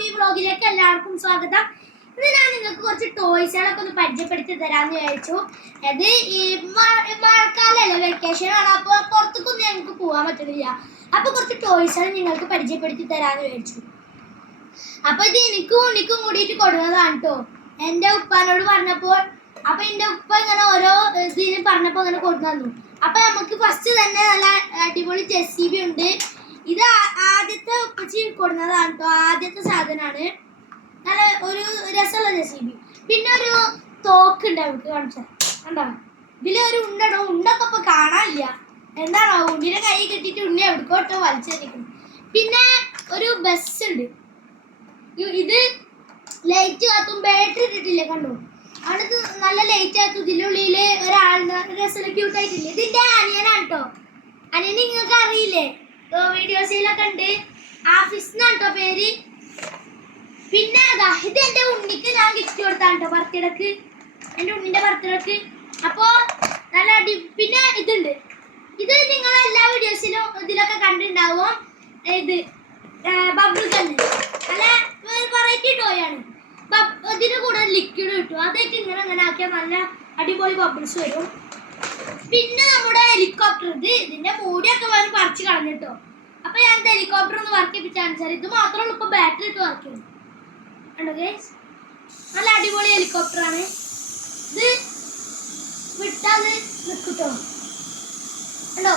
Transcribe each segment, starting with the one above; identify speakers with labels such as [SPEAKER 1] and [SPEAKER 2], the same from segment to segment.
[SPEAKER 1] റാഫി വ്ളോഗിലേക്ക് എല്ലാവർക്കും സ്വാഗതം. ഇന്ന് ഞാൻ നിങ്ങൾക്ക് കുറച്ച് ടോയ്സുകളൊക്കെ ഒന്ന് പരിചയപ്പെടുത്തി തരാമെന്ന് വിചാരിച്ചു. അത് ഈ മഴ- മഴക്കാലമല്ലേ വെക്കേഷൻ ആണ് അപ്പോൾ പുറത്തേക്കൊന്നും ഞങ്ങൾക്ക് പോകാൻ പറ്റുന്നില്ല അപ്പോൾ കുറച്ച് ടോയ്സുകൾ നിങ്ങൾക്ക് പരിചയപ്പെടുത്തി തരാമെന്ന് വിചാരിച്ചു. അപ്പോൾ ഇത് എനിക്കും ഉണ്ണിക്കും കൂടിയിട്ട് കൊടുക്കുന്നതാണ് കേട്ടോ എന്റെ ഉപ്പാനോട് പറഞ്ഞപ്പോൾ അപ്പോൾ എന്റെ ഉപ്പ ഇങ്ങനെ ഓരോ ഇതിന് പറഞ്ഞപ്പോൾ ഇങ്ങനെ കൊടുത്തു തന്നു അപ്പോൾ നമുക്ക് ഫസ്റ്റ് തന്നെ നല്ല അടിപൊളി ജെസ്സിബി ഉണ്ട്. ഇത് ആദ്യത്തെ ഉപ്പച്ചി കൊടുന്നതാണ് കേട്ടോ ആദ്യത്തെ സാധനമാണ് നല്ല ഒരു രസമുള്ള രസീബി പിന്നെ ഒരു തോക്ക് ഉണ്ട് നമുക്ക് കാണിച്ചാൽ കണ്ടോ? ഇതിലൊരു ഉണ്ടോ ഉണ്ടൊക്കെ ഇപ്പൊ കാണാനില്ല. എന്താണോ? ഉണ്ടിനെ കൈ കെട്ടിട്ട് ഉണ്ണി എവിടേക്കോട്ടോ വലിച്ചിരിക്കുന്നു പിന്നെ ഒരു ബസ് ഉണ്ട്. ഇത് ലൈറ്റ് കാത്തും ബാറ്ററി ഇട്ടിട്ടില്ല കണ്ടോ? അവിടെ നല്ല ലൈറ്റ് ആക്കും ഇതിനുള്ളിൽ ഒരാളുടെ രസം ക്യൂട്ടായിട്ടില്ലേ ഇതിന്റെ അനിയനാണ് കേട്ടോ അനിയനെ നിങ്ങൾക്ക് അറിയില്ലേ? വീഡിയോസിലൊക്കെ ഉണ്ട്. ആഫീസ് എന്നാണ് കേട്ടോ പേര്. പിന്നെ അതാ ഇത് എന്റെ ഉണ്ണിക്ക് ഞാൻ ഗിഫ്റ്റ് കൊടുത്താണ് കേട്ടോ ബർത്ത്ഡേക്ക് എന്റെ ഉണ്ണിന്റെ ബർത്ത്ഡേക്ക് അപ്പോ നല്ല അടി പിന്നെ ഇതുണ്ട്. ഇത് നിങ്ങൾ എല്ലാ വീഡിയോസിലും ഇതിലൊക്കെ കണ്ടിട്ടുണ്ടാവും. ഇത് ബബിൾ ഗണ്ണ് നല്ല വെറൈറ്റി ടോയാണ് ഇതിന് കൂടെ ലിക്വിഡ് കിട്ടും. അതൊക്കെ ഇങ്ങനെ അങ്ങനെ ആക്കിയാൽ നല്ല അടിപൊളി ബബിൾസ് വരും. പിന്നെ നമ്മുടെ ഹെലികോപ്റ്റർ ഇത് ഇതിന്റെ മൂടിയൊക്കെ വന്ന് പറിച്ചു കളഞ്ഞിട്ടോ അപ്പൊ ഞാൻ ഹെലികോപ്റ്റർ ഒന്ന് വർക്ക് ചെയ്യിപ്പിച്ചാൽ ഇത് മാത്രമേ ഇപ്പൊ ബാറ്ററി ഇട്ട് വർക്ക് ചെയ്യും കണ്ടോ ഗൈസ് നല്ല അടിപൊളി ഹെലികോപ്റ്റർ ആണ്. ഇത് വിട്ടാൽ നിൽക്കട്ടോ കണ്ടോ?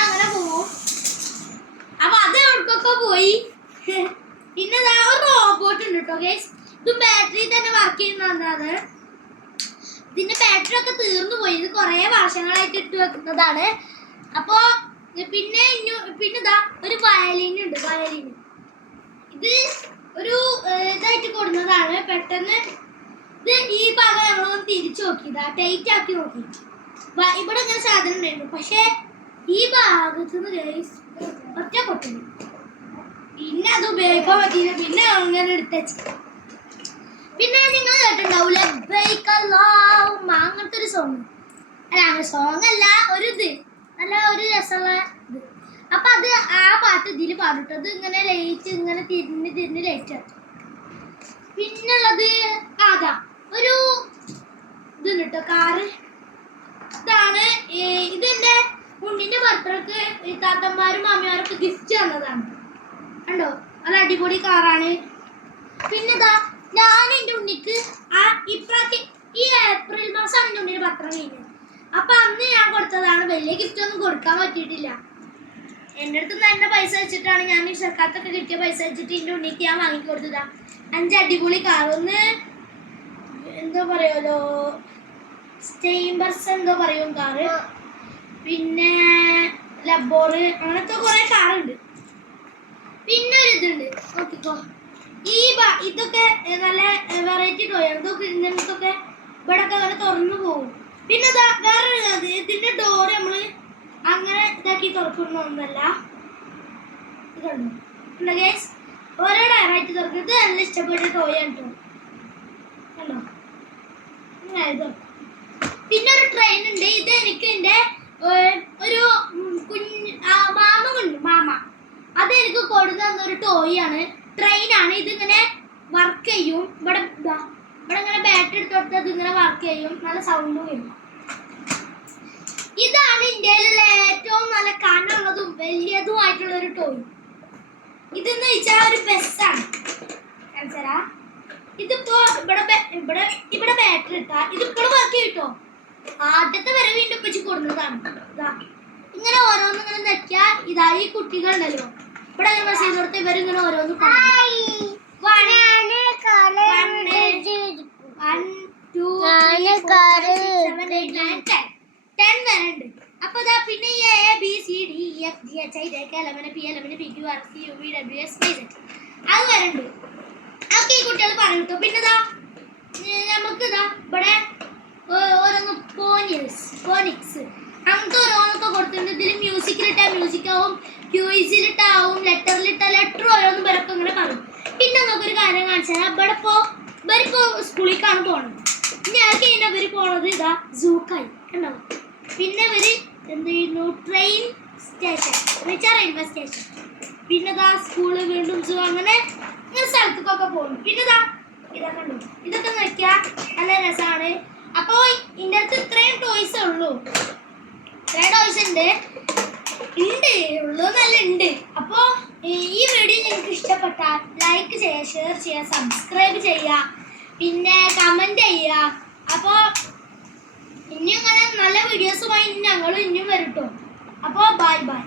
[SPEAKER 1] അങ്ങനെ പോവും. അപ്പൊ അത് എവിടേക്കൊക്കെ പോയി? പിന്നെ ഒരു റോബോട്ട് ഉണ്ട് കേട്ടോ ഗേസ് ഇത് ബാറ്ററി തന്നെ വർക്ക് ചെയ്യുന്നതാണ് ഇതിന്റെ ബാറ്ററി ഒക്കെ തീർന്നു പോയി. ഇത് കുറെ വർഷങ്ങളായിട്ട് ഇട്ട് വെക്കുന്നതാണ്. അപ്പോ പിന്നെ പിന്നെ ഇതാ ഒരു വയലിൻ ഉണ്ട് വയലിൻ ഇത് ഒരു ഇതായിട്ട് കൊടുന്നതാണ്. പെട്ടെന്ന് ഇത് ഈ ഭാഗം ഞങ്ങളൊന്ന് തിരിച്ചു നോക്കിയതാ ടൈറ്റ് ആക്കി നോക്കി. ഇവിടെ ഇങ്ങനെ സാധനം ഉണ്ടായിരുന്നു. പക്ഷേ ഈ ഭാഗത്ത് നിന്ന് ഒറ്റ പൊട്ടുന്നു പിന്നെ അത് ഉപയോഗിക്കാൻ പറ്റിയില്ല. പിന്നെ അങ്ങനെ എടുത്തുവെച്ച് പിന്നെ നിങ്ങൾ കേട്ടിട്ടുണ്ടാവും ലബ്ബൈക അല്ലാഹുമ്മ അങ്ങനത്തെ ഒരു സോങ് അല്ല അങ്ങനെ സോങ് അല്ല ഒരു ഇത്. നല്ല ഒരു രസമുള്ള ഇത്. അപ്പൊ അത് ആ പാട്ട് ഇതിൽ പാടിട്ടോ അത് ഇങ്ങനെ ലൈറ്റ് ഇങ്ങനെ തിരിഞ്ഞ് തിരിഞ്ഞ് ലൈറ്റ് പിന്നുള്ളത് അതാ ഒരു ഇതുണ്ട് കേട്ടോ കാറ് ഇതാണ് ഇതെന്റെ ഉണ്ണിന്റെ ബർത്ത്ഡേക്ക് ഈ താത്തന്മാരും മാമിമാരൊക്കെ ഗിഫ്റ്റ് തന്നതാണ്. കണ്ടോ? നല്ല അടിപൊളി കാറാണ് പിന്നെ ഇതാ ഞാൻ എന്റെ ഉണ്ണിക്ക് ആ ഇപ്രാവശ്യം ഈ ഏപ്രിൽ മാസം എന്റെ ഉണ്ണിന് പത്രം കഴിഞ്ഞത് അപ്പൊ അന്ന് ഞാൻ കൊടുത്തതാണ്. വലിയ ഗിഫ്റ്റ് ഒന്നും കൊടുക്കാൻ പറ്റിയിട്ടില്ല. എന്റെ അടുത്ത് നിന്ന് എന്റെ പൈസ വെച്ചിട്ടാണ് ഞാൻ ഈ ഷർക്കാത്തൊക്കെ കിട്ടിയ പൈസ വെച്ചിട്ട് എന്റെ ഉണ്ണിക്ക് ഞാൻ വാങ്ങിക്കൊടുത്തതാ അഞ്ച് അടിപൊളി കാർ ഒന്ന് എന്തോ പറയുമല്ലോ സ്റ്റെയിംബർസ് എന്തോ പറയും കാറ് പിന്നെ ലബോറ് അങ്ങനത്തെ കുറെ കാറുണ്ട് പിന്നെ ഒരു ഇതുണ്ട്. നോക്കിക്കോ. ഈ ഇതൊക്കെ നല്ല വെറൈറ്റി ടോയാണ് ഇതൊക്കെ ഇങ്ങനത്തൊക്കെ ഇവിടെ ഒക്കെ അങ്ങനെ തുറന്നു പോകും പിന്നെ ഇതാ ഇത് ഇതിന്റെ ഡോർ നമ്മൾ അങ്ങനെ ഇതാക്കി തുറക്കുന്ന ഒന്നല്ല ഗൈസ് ഓരോ ഡയറായിട്ട് തുറക്കും. ഇത് നല്ല ഇഷ്ടപ്പെട്ട ടോയാണ് കേട്ടോ പിന്നെ ഒരു ട്രെയിൻ ഉണ്ട്. ഇത് എനിക്ക് എന്റെ ഒരു കുഞ്ഞു മാമ കൊണ്ട് മാമ. അത് എനിക്ക് കൊടുത്തു തന്നൊരു ടോയ് ആണ്. ട്രെയിൻ ആണ്. ഇതിങ്ങനെ വർക്ക് ചെയ്യും. ഇവിടെ ഇവിടെ ഇങ്ങനെ ബാറ്ററി എടുത്ത് ഇത് ഇങ്ങനെ വർക്ക് ചെയ്യും. നല്ല സൗണ്ടും വരും ഇതാണ് ഇന്ത്യയിലെ ഏറ്റവും നല്ല കനമുള്ളതും വലിയതുമായിട്ടുള്ള ഒരു ടോയ് ഇതെന്ന് വെച്ചാൽ ഒരു ബസ്സാണ് കാണിച്ചരാ ഇതിപ്പോ ഇവിടെ ഇവിടെ ഇവിടെ ബാറ്ററി ഇട്ടാ ഇത് ഇപ്പോഴും വർക്ക് കിട്ടോ ആദ്യത്തെ വരെ വീണ്ടും വെച്ച് കൊടുക്കുന്നതാണ് ഇങ്ങനെ ഓരോന്നിങ്ങനെ നെക്കിയാൽ ഇതായി ഈ കുട്ടികളുണ്ടല്ലോ. ഇവിടെ നമ്മൾ ചെയ്ത് കൊടുത്ത് ഇവരിങ്ങനെ ഓരോന്ന് അപ്പൊ പിന്നെ ഈ A B C D E F G H I J K eleven P eleven P Q R C U V W S Y Z അത് വരെ ഉണ്ട്. അതൊക്കെ ഈ കുട്ടികൾ പറയും കേട്ടോ. പിന്നെ ഇതാ നമുക്ക് ഇതാ ഇവിടെ ഓരോന്ന് പോനിയസ് പോനിക്സ് അങ്ങനത്തെ ഓരോന്നൊക്കെ കൊടുത്തിട്ടുണ്ട് ഇതിൽ മ്യൂസിക്കിലിട്ടാ മ്യൂസിക് ആവും ക്യൂയിസിലിട്ടാവും ലെറ്ററിലിട്ടാ ലെറ്റർ ഓരോന്നും ഇവരൊക്കെ ഇങ്ങനെ പറയും. പിന്നെ നമുക്കൊരു കാര്യം കാണിച്ചാൽ ഇവിടെ ഇപ്പോ ഇവരിപ്പോ സ്കൂളിലേക്കാണ് പോണത്. ഞാൻ കഴിഞ്ഞ ഇവർ പോണത് ഇതാ സൂക്കായി കണ്ടോ? പിന്നെ ഇവർ എന്ത് ചെയ്യുന്നു? ട്രെയിൻ സ്റ്റേഷൻ എന്നുവെച്ചാൽ റെയിൽവേ സ്റ്റേഷൻ പിന്നെ ദാ സ്കൂൾ വീണ്ടും സൂ അങ്ങനെ ഇങ്ങനെ സ്ഥലത്തേക്കൊക്കെ പോകും പിന്നെ ദാ ഇതൊക്കെ ഇതൊക്കെ നോക്കിയാ നല്ല രസമാണ് അപ്പോൾ ഇതിന്റെ അടുത്ത് ഇത്രയും ടോയ്സ് ഉള്ളൂ. ഇത്രയും ഉണ്ട് ഉണ്ട് ഉള്ളു നല്ല ഉണ്ട്. അപ്പോൾ ഈ വീഡിയോ നിങ്ങൾക്ക് ഇഷ്ടപ്പെട്ടാൽ ലൈക്ക് ചെയ്യുക ഷെയർ ചെയ്യുക സബ്സ്ക്രൈബ് ചെയ്യുക പിന്നെ കമന്റ് ചെയ്യുക. അപ്പോൾ ഇനിയും അങ്ങനെ നല്ല വീഡിയോസുമായി ഞങ്ങളും ഇനിയും വരട്ടോ അപ്പോ അപ്പോൾ ബൈ ബൈ